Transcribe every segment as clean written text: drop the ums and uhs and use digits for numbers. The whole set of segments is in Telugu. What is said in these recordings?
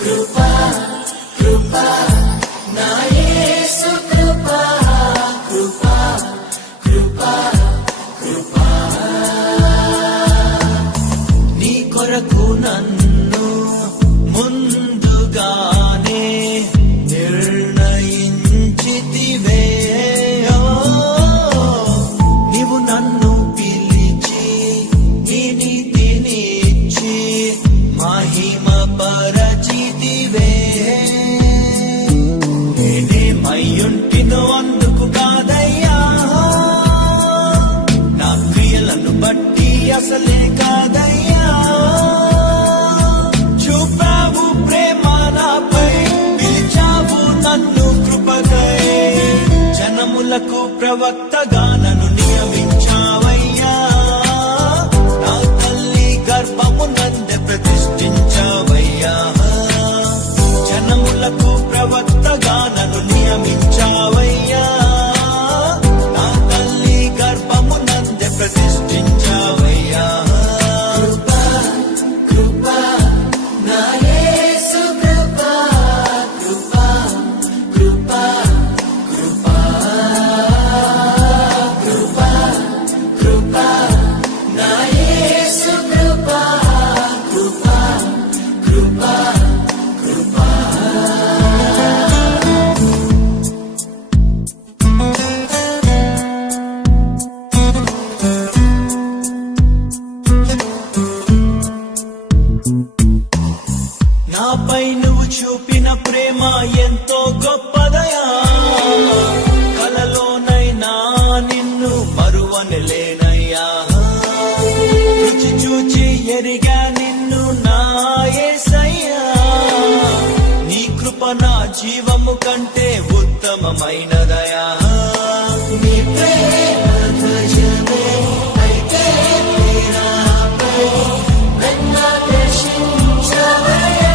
కృపా కృపా నా యేసు కృపా కృపా కృపా కృపా నీ కొరకు నన్ను ముందుగానే నిర్ణయించితివే నీవు నన్ను పిలిచి నీ నీతినిచ్చి మహిమ పరచితివే నేనేమయ్యుంటినో అందుకు కాదయ్యా నా క్రియలను బట్టి అసలే కాదయ్యా చూపావు ప్రేమ నాపై పిలిచావు నన్ను కృపకై జనములకు ప్రవక్తగా నన్ను నియమించావయ్యా నా తల్లి గర్భమునందే ప్రతిష్ఠించావయ్యా జనములకు ప్రవక్తగా నన్ను నియమించావయ్యా నా తల్లి గర్భమునందే ప్రతిష్ఠించావయ్యా కృపా కృపా నా యేసు కృపా కృపా కృపా కృపా కృపా కృపా నా యేసు కృపా కృపా కృపా కృపా నాపై నువ్వు చూపిన ప్రేమ ఎంతో గొప్పదయా కలలోనైనా నిన్ను మరువనలేనయ్యా రుచి చూచి ఎరిగా నిన్ను నా యేసయ్యా నీ కృప నా జీవము కంటే ఉత్తమమైనదయా నీ ప్రేమ ధ్వజమే అయితే నాపై నన్ను దర్శించవయ్యా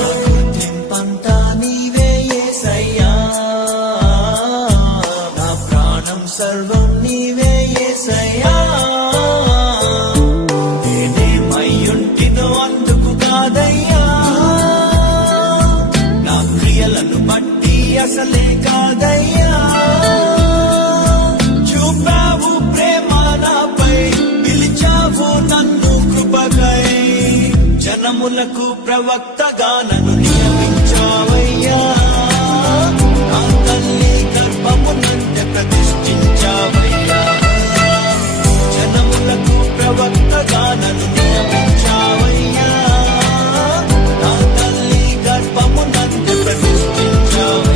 గుర్తింపంతా నీవే యేసయ్యా నా ప్రాణం సర్వం నీవే యేసయ్యా నేనేమయ్యుంటినో అందుకు కాదయ్యా నా క్రియలను బట్టి అసలే కాదయ్యా చూపావు ప్రేమ నాపై పిలిచావు నన్ను కృపకై జనములకు ప్రవక్తగా నన్ను